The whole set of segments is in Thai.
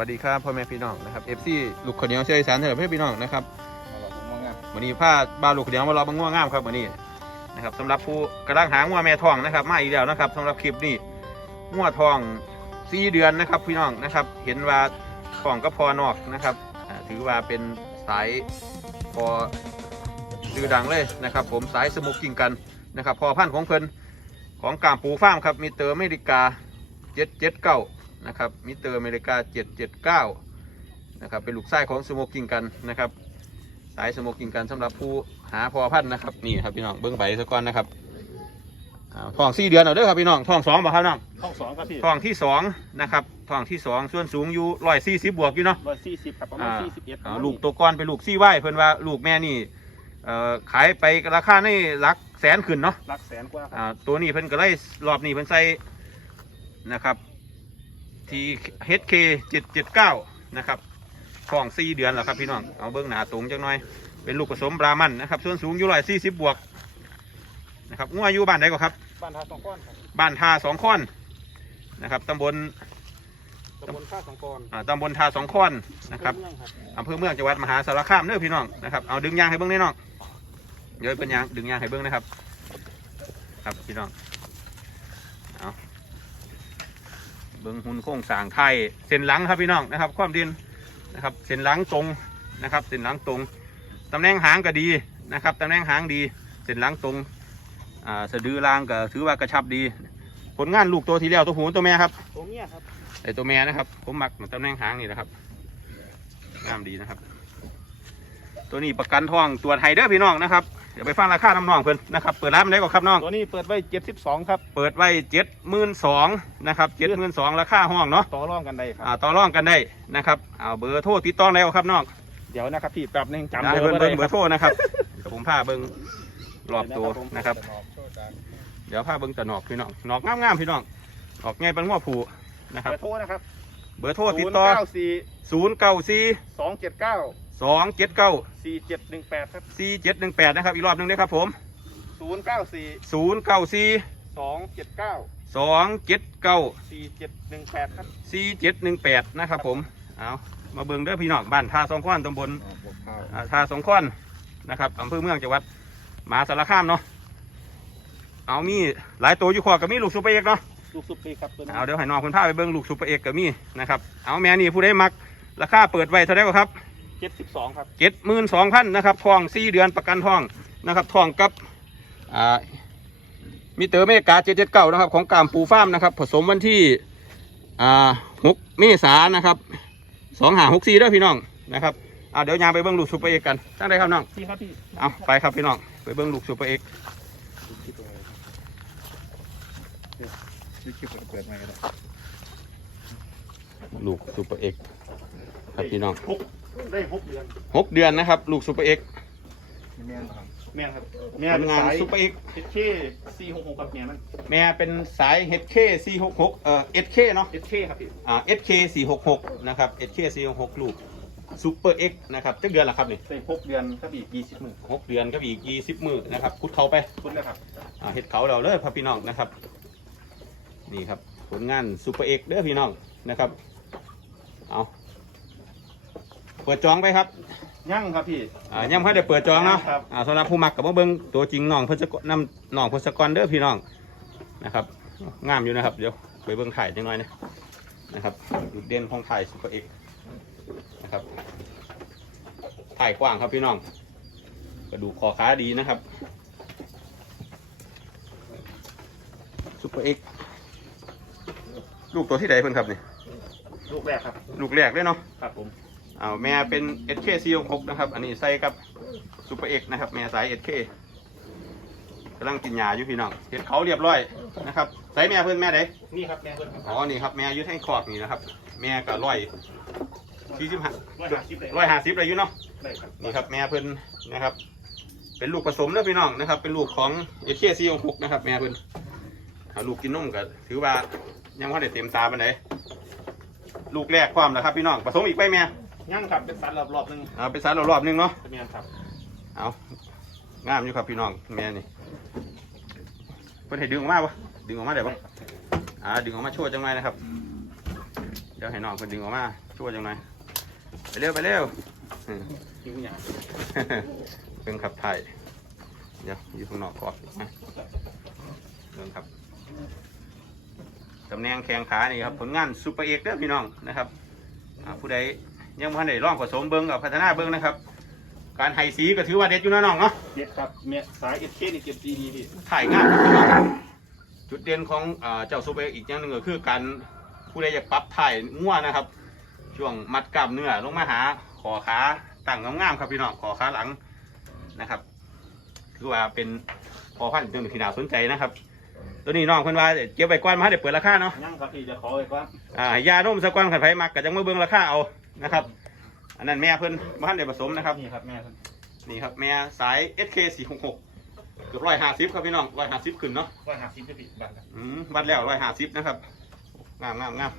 วัสดีครับพ่อแม่พี่น้องนะครับเอฟซีลูกขาวเหนียวเชียร์อีสานเถอะเพื่อนพี่น้องนะครับมาหลอกผมว่างามวันนี้พาบ้านลูกขาวเหนียวมารอบังง่วงงามครับวันนี้นะครับสำหรับผู้กำลังหางัวแม่ทองนะครับมาอีกแล้วนะครับสำหรับคลิปนี้งัวทองสี่เดือนนะครับพี่น้องนะครับ เห็นว่าทองก็พอนอกนะครับอ่าถือว่าเป็นสายพอดือดังเลยนะครับ ผมสายสมุกกิ่งกันนะครับ พอพันธุ์ของเพิ่นของกามปูฟาร์มครับมีเตอร์อเมริกาเจ็ดเจ็ดเก้า นะครับมิเตอร์อเมริกาเจ็ดเจ็ดเก้านะครับเป็นลูกไส้ของสโมกกิ้งกันนะครับสายสโมกกิ้งกันสำหรับผู้หาพอพันธุ์นะครับนี่ครับพี่น้องเบิ้งใบสะก้อนนะครับอ่าท้องสี่เดือนเอาเด้อครับพี่น้องท้องสองบ่ครับน้องห้องสองครับพี่ท้องที่สองนะครับท้องที่สองส่วนสูงอยู่ร้อยสี่สิบบวกอยู่เนาะร้อยสี่สิบครับประมาณอ่าสี่สิบเอ็ดอ่าลูกตัวก้อนเป็นลูกซี่ไหวเพิ่นว่าลูกแม่นี่เอ่อขายไปราคาในหลักแสนขึ้นเนาะหลักแสนกว่าครับอ่าตัวนี้เพิ่นก็เลยรอบนี้เพิ่นใส่นะครับ ที่ HK 779นะครับท้อง4เดือนแล้วครับพี่น้องเอาเบิ้งหนาตรงจังหน่อย เป็นลูกผสมบรามันนะครับส่วนสูงอยู่ร้อยสี่สิบบวกนะครับงัวอยู่บ้านไหนก็ครับ บ้านท่าสองก้อนครับบ้านท่าสองค้อนนะครับตำบลตำบลท่าสองก้อนอ่าตำบลท่าสองค้อนนะครับเมืองครับอำเภอเมืองจังหวัดมหาสารคามเด้อพี่น้องนะครับเอาดึงยางให้เบิ้งแน่น้องเดี๋ยวเป็นยางดึงยางให้เบิ้งนะครับ ครับพี่น้องเอา เบิ้งหุ่นโค้งสร้างไทยเส้นหลังครับพี่น้องนะครับ ความดินนะครับเส้นหลังตรงนะครับเส้นหลังตรงตำแหน่งหางก็ดีนะครับตำแหน่งหางดีเส้นหลังตรงอ่าสะดือรางก็ถือว่ากระชับดี ผลงานลูกตัวที่แล้วตัวหูตัวแม่ครับตัวเมียครับไอตัวแม่นะครับ ผมมักตำแหน่งหางนี่นะครับงามดีนะครับ ตัวนี้ประกันทองตัวไทยเด้อพี่น้องนะครับเดี๋ยวไปฟังราคาน้ำน้องเพิ่นนะครับเปิดร้านมาได้ก่อนครับน้องตัวนี้เปิดไว้เจ็ดสิบสองครับ เปิดไว้เจ็ดหมื่นสองนะครับเจ็ดหมื่นสองราคาห้องเนาะต่อรองกันได้ครับอ่าต่อรองกันได้นะครับเอาเบอร์โทรติดต่อแล้วครับน้องเดี๋ยวนะครับพี่แป๊บหนึงจำได้เบอเบิ้งร์เบิ้งเบอร์ไว้โทรนะครับเดี๋ยวผมพาเบิ้งรอบตัวผมนะครับจอกโชว์จานเดี๋ยวพาเบิ้งตะหนอกพี่น้องหนอกงามๆพี่น้องออกไงเป็นง้อผูนะครับเบอร์โทรนะครับเบอร์โทรติดต่อเก้าสี่ศูนย์เก้า สี่สองเจ็ดเก้าสองเจ็ดเก้าสี่เจ็ดหนึ่งแปดครับสี่เจ็ดหนึ่งแปดนะครับ อีกรอบหนึ่งนะครับผมศูนย์เก้าสี่ศูนย์เก้าสี่สองเจ็ดเก้าสองเจ็ดเก้าสี่เจ็ดหนึ่งแปดครับสี่เจ็ดหนึ่งแปดนะครับผมเอามาเบิ่งเด้อพี่น้องบ้านท่าสองข้อนตำบลอ่าท่าสองข้อนนะครับอำเภอเมืองจังหวัดมหาสารคามเนาะเอามีหลายตัวอยู่ขอกับมีลูกซูเปอร์เอกเนาะลูกซุปเปอร์ครับตัวนี้เอาเดี๋ยวให้น้องคุณพาไปเบิ่งลูกซูเปอร์เอกกับมีนะครับเอาแม่นี่ผู้ใดมักราคาเปิดไว้เท่าไหร่ก็ครับ เจ็ดสิบสองครับเจ็ดหมื่นสองพันนะครับทองสี่เดือนประกันทองนะครับทองกับอ่ามิเตอร์เมกาเจ็ดเจ็ดเก้านะครับของกามปูฟาร์มนะครับ ผสมวันที่อ่าหกเมษายนนะครับสองหาหกสี่ด้วยพี่น้องนะครับอ่าเดี๋ยวยางไปเบิ้งลูกซูเปอร์เอกกันตั้งได้ครับน้องพี่ครับพี่เอาไปครับพี่น้องไปเบิ้งลูกซูเปอร์เอกนี่คลิปเปิดมาแล้วลูกซูเปอร์เอกครับพี่น้องหก ได้หกเดือนหกเดือนนะครับ ลูกซูเปอร์เอกแม่นครับแม่นครับผลงานซูเปอร์เอกเอเคสี่หกหกกับแม่มันแม่เป็นสาย HK 466เอ่อ SK เนาะเอเคครับพี่อ่า SK 466นะครับ SK 466ลูกซูเปอร์ X นะครับจักเดือนละครับนี่ได้หกเดือนครับอีกยี่สิบหมื่นหกเดือนก็อีก20มือนะครับคุดเขาไปคุณเลยครับอ่าเห็ดเขาเราเลยครับพี่น้องนะครับ นี่ครับผลงานซูเปอร์ X เด้อพี่น้องนะครับเอา เปิดจองไปครับยั่งครับพี่ อ่ายังไม่ได้เปิดจองเนาะครับ อ่าสำหรับผู้มักกับว่าเบิ้งตัวจริงน้องเพิ่นสกนำน้องเพิ่นสกอนเด้อพี่น้องนะครับงามอยู่นะครับ เดี๋ยวไปเบิ้งถ่ายจังหน่อยนะนะครับจุดเด่นของถ่ายซูเปอร์เอ็กนะครับถ่ายกว้างครับพี่น้อง กระดูกคอขาดีนะครับซูเปอร์เอ็กลูกตัวที่ใดเพิ่นครับนี่ลูกแรกครับ ลูกแรกเลยเนาะ ครับผม อ้าวแม่เป็น SK 466นะครับ อันนี้ใส่กับซูเปอร์เอ็กนะครับ แม่สาย SK กำลังกินยาอยู่พี่น้องเห็ดเขาเรียบร้อยนะครับใส่แม่เพื่อนแม่ใดนี่ครับแม่เพิ่นครับอ๋อนี่ครับแม่อายุแท่งขอบนี่นะครับ แม่ก็ร้อยสี่สิบห้าร้อยห้าสิบเลยร้อยห้าสิบเลยอยู่เนาะได้ครับนี่ครับแม่เพื่อนนะครับ เป็นลูกผสมนะพี่น้องนะครับ เป็นลูกของ SK 466นะครับ แม่เพื่อนเอาลูกกินนมก็ถือว่ายังว่าได้เต็มตาบันไดลูกแรกความนะครับ พี่น้องผสมอีกไปแม่ ยั่งครับเป็นสันรอบรอบๆหนึงเอาไปสารรอบๆนึงเนาะเป็นแม่นครับเอางามอยู่ครับพี่น้องแม่นี่เพิ่นให้ดึงออกมาปะดึงออกมาได้ปะอ่าดึงออกมาช่วยจังไงนะครับ เดี๋ยวให้น้องเพิ่นดึงออกมาชั่วจังหน่อยไปเร็วไปเร็วอืมหิวหยาเบิ่งครับไทยเดี๋ยวอยู่ข้างนอกก่อนนะเบิ่งครับตำแหน่งแข้งขานี่ครับผลงานซูเปอร์เอกเด้อพี่น้องนะครับอ่าผู้ใด ยังพันได้ร่องผสมเบิ้งกับพัฒนาเบิ้งนะครับ การไห้สีก็ถือว่าเด็ดอยู่นะน้องเนาะเจ็ดครับเมียสายเอสเคนี่เก็บดีดีพี่ถ่ายงานครับพี่น้องจุดเด่นของอ่าเจ้าซูเปอร์เอกอีกอย่างหนึ่งก็คือการผู้ใดอยากปรับถ่ายง่วนะครับ ช่วงมัดกล้ามเนื้อลงมาหาขอขาตั้งงามๆครับพี่น้องขอขาหลังนะครับคือว่าเป็นพอพันธุ์หนึ่งที่น่าสนใจนะครับตัวนี้น้องเพิ่นว่าเก็บไว้ก่อนมาให้ได้เปิดราคาเนาะยังครับพี่จะขอไว้ก่อนอ่าให้ยานุ่มสะก้อนขันไผมักก็จังมาเบิ่งราคาเอา นะครับ อันนั้นแม่เพิ่นบ่ทันได้ผสมนะครับ นี่ครับแม่ท่านนี่ครับแม่สาย SK 466เกือบ150ครับพี่น้อง150ขึ้นเนาะร้อยห้าสิบพี่บาทครับอืมวัดแล้ว150นะครับงามงามงาม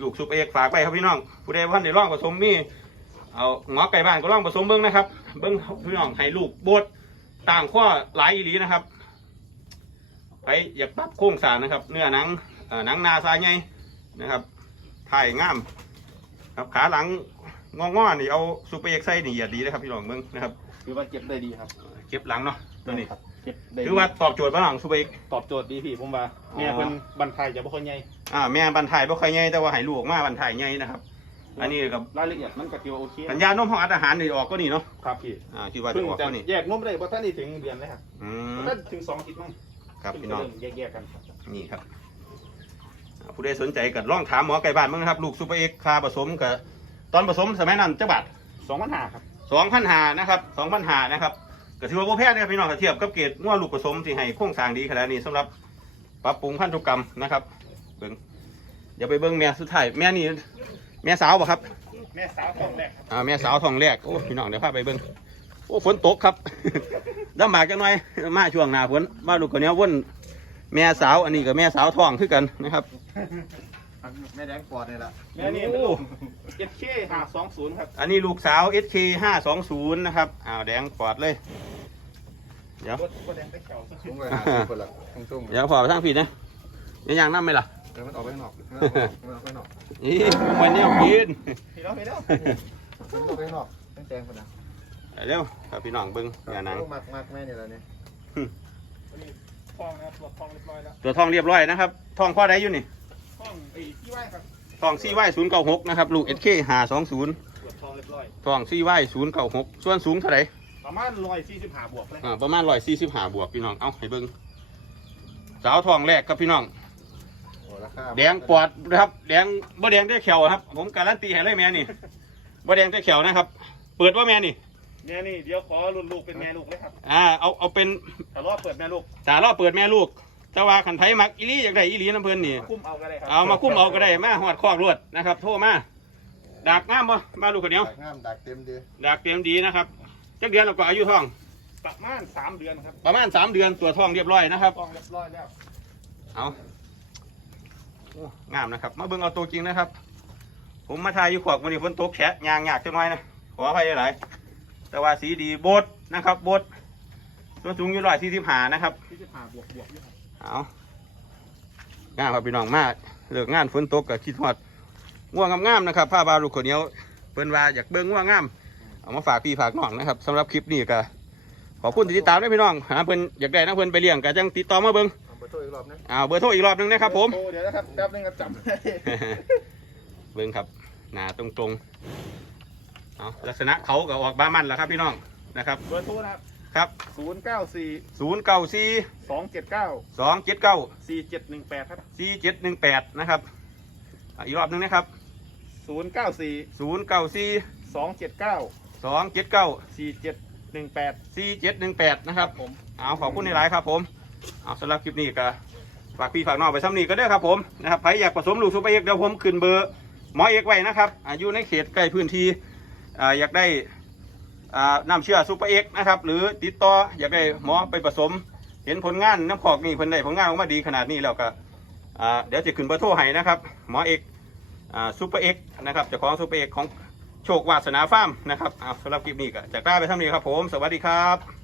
ลูกซุปเอกฝากไว้ครับพี่น้อง ผู้ใดว่าได้ลองผสมมีเอางอไก่บ้านก็ลองผสมเบิ่งนะครับ เบิ่งพี่น้องให้ลูกโบดต่างข้อหลายอีหลีนะครับไปอยากปรับโครงสร้างนะครับ เนื้อหนังเอ่อหนังนาซายไงนะครับถ่ายงาม ครับขาหลังงองอๆนี่เอาซูเปอร์เอ็กไซนี่เหยียดดีนะครับพี่น้องเบิ่งนะครับคือว่าเก็บได้ดีครับเก็บหลังเนาะตัวนี้ครับเก็บได้ดีถือว่าตอบโจทย์บ้านหลังซูเปอร์เอ็ก ตอบโจทย์ดีพี่ผมว่าอ๋อแม่เป็นบันไทยจะบ่ค่อยใหญ่อ่าแม่บันทายบ่ค่อยใหญ่แต่ว่าให้ลูกออกมาบันทายใหญ่นะครับ อันนี้กับรายละเอียดมันก็ถือว่าโอเคสัญญาณนมห้องอัดอาหารนี่ออกก็นี่เนาะครับพี่อ่าคิดว่าจะเพิ่งออกจะก็นี่แยกนมได้เพราะท่านนี่ถึงเดือนเลยครับอืมท่านถึงสองอาทิตย์มั้งครับถึงพี่จะน้องเริ่มแยกๆกันครับนี่ครับอ่า ผู้ใดสนใจก็ลองถามหมอไก่บ้านมั้งนะครับ ลูกซูเปอร์เอ็กซ์คาผสมกับตอนผสมสมัยนั้นจะบาทสองพันห้าครับสองพันหานะครับสองพันหานะครับก็ถือว่าโบแพงนะครับพี่น้องถ้าเทียบกับเกรดง้อลูกผสมที่ให้โครงสร้างดีขนาดนี้สำหรับปรับปรุงพันธุกรรมนะครับเบิ้งเดี๋ยวไปเบิ้งแม่สุดท้ายแม่นี่แม่สาวบ่ครับแม่สาวทองแรกครับอ่าแม่สาวทองแรกโอ้พี่น้องเดี๋ยวพาไปเบิ้งโอ้ฝนตกครับลำบากจังหน่อยมาช่วงหน้าฝนมาลูกคนนี้ว่น แม่สาวอันนี้กับแม่สาวทองคือกันนะครับแม่แดงปอดนี่แหละแม่นี่เป็นลูกเจ็ดเคห้าสองศูนย์ครับอันนี้ลูกสาว SK 520นะครับอ้าวแดงปอดเลย เดี๋ยวรถรถแดงไปเขียวสักสูงไปหาคนละตรงๆเดี๋ยวพอไปทางผิดนะยังยังน้ำไหมล่ะเดี๋ยวมันออกไปข้างนอกมันออกไปข้างนอกนี่มันเนี่ยกินพี่น้องพี่น้องมันออกไปข้างนอกแดงคนละเร็วครับพี่น้องเบิ้งงานหนังมากมากแม่นี่แหละเนี่ย ทองนะครับตรวจทองเรียบร้อยแล้วตัวทองเรียบร้อยนะครับทองข้อใดอยู่นี่ทองไอ้ที่ไหวครับทองซีไว้ศูนย์เก้าหกนะครับลูก SK 520ตรวจทองเรียบร้อย ทองซีไว้ศูนย์เก้าหกส่วนสูงเท่าไหร่ประมาณร้อยสี่สิบห้าบวกเลยอ่าประมาณร้อยสี่สิบห้าบวกพี่น้องเอาให้เบิ้งสาวทองแรกครับพี่น้อง โอ้ราคาแดงปอดนะครับแดงบ่แดงได้เขียวครับ ผมการันตีให้เลยแม่นี่บ่แดงได้เขียวนะครับ เปิดว่าแม่นี่ แม่นี่เดี๋ยวขอรุ่นลูกเป็นแม่ลูกเลยครับอ่าเอาเอาเป็นถ้ารอบเปิดแม่ลูกสารอเปิดแม่ลูก แต่ว่าขันไผมักอีหลีอยากได้อีหลีน้ำเพิ่นนี่ คุ้มเอาก็ได้ครัเอามาคุ้มเอาก็ได้มาหอดคอกรวดนะครับ โทรมาดากงามบ่มาลูกคนเดียวดักงามดักเต็มดีดากเตรียมดีนะครับจักเดือนแล้วก็อายุท้อง ประมาณสามเดือนครับประมาณสามเดือนตัวท้องเรียบร้อยนะครับทองเรียบร้อยแล้วเอาโอ้งามนะครับ มาเบิ่งเอาตัวจริงนะครับ ผมมาถ่ายอยู่ขวกวันนี้ฝนตกแฉะยางยากจังหน่อยนะขออภัยหลายๆ แต่ว่าสีดีโบดนะครับโบดส่วนสูงอยู่ร้อยสี่สิบห้านะครับที่จะผ่าบวกบวกอยู่ครับเอางามครับพี่น้องมาเลิกงานฝนตกกับคิดฮอดง่วงงามๆนะครับผ้าบาวลูกคนเหนียวเพิ่นว่าอยากเบิ่งง่วงงามเอามาฝากพี่ฝากน้องนะครับสำหรับคลิปนี้ก็ขอบคุณที่ติดตามด้วยพี่น้องหาเพิ่นอยากได้นะเพิ่นไปเลี้ยงก็จังติดต่อมาเบิ่งเอาไปโทษอีกรอบนะเอาเบอร์โทรอีกรอบหนึงนะครับผม โอ้เดี๋ยวนะครับแป๊บนึงครับจับเบิ่งครับหนาตรงๆ เอาลักษณะเขาก็ออกบ้ามันแล้วครับพี่น้องนะครับเบอร์โทรนะครับครับศูนย์เก้าสี่ศูนย์เก้าสี่สองเจ็ดเก้าสองเจ็ดเก้าสี่เจ็ดหนึ่งแปดครับสี่เจ็ดหนึ่งแปดนะครับอะอีกรอบหนึงนะครับศูนย์เก้าสี่ศูนย์เก้าสี่สองเจ็ดเก้าสองเจ็ดเก้าสี่เจ็ดหนึ่งแปดสี่เจ็ดหนึ่งแปดนะครับ ผม เอาขอบคุณในหลายๆครับผม เอาสำหรับคลิปนี้ก็ฝากพี่ฝากน้องไปซ้ำนี้ก็ได้อครับผมนะครับใครอยากผสมลูกซูเปอร์เอกเดี๋ยวผมขึ้นเบอร์หมอเอกไว้นะครับอายุในเขตใกล้พื้นที่ อยากได้น้ำเชื่อซูเปอร์เอ็กนะครับ หรือติดต่ออยากได้หมอไปผสม เห็นผลงานน้ำขอกนี่เพิ่นได้ผลงานออกมาดีขนาดนี้แล้วก็เดี๋ยวจะขึ้นเบอร์โทรให้นะครับ หมอเอกซูเปอร์เอ็กนะครับเจ้าของซูเปอร์เอ็กของโชควาสนาฟาร์มนะครับเอาสำหรับคลิปนี้ก็จากได้ไปเท่านี้ครับผม สวัสดีครับ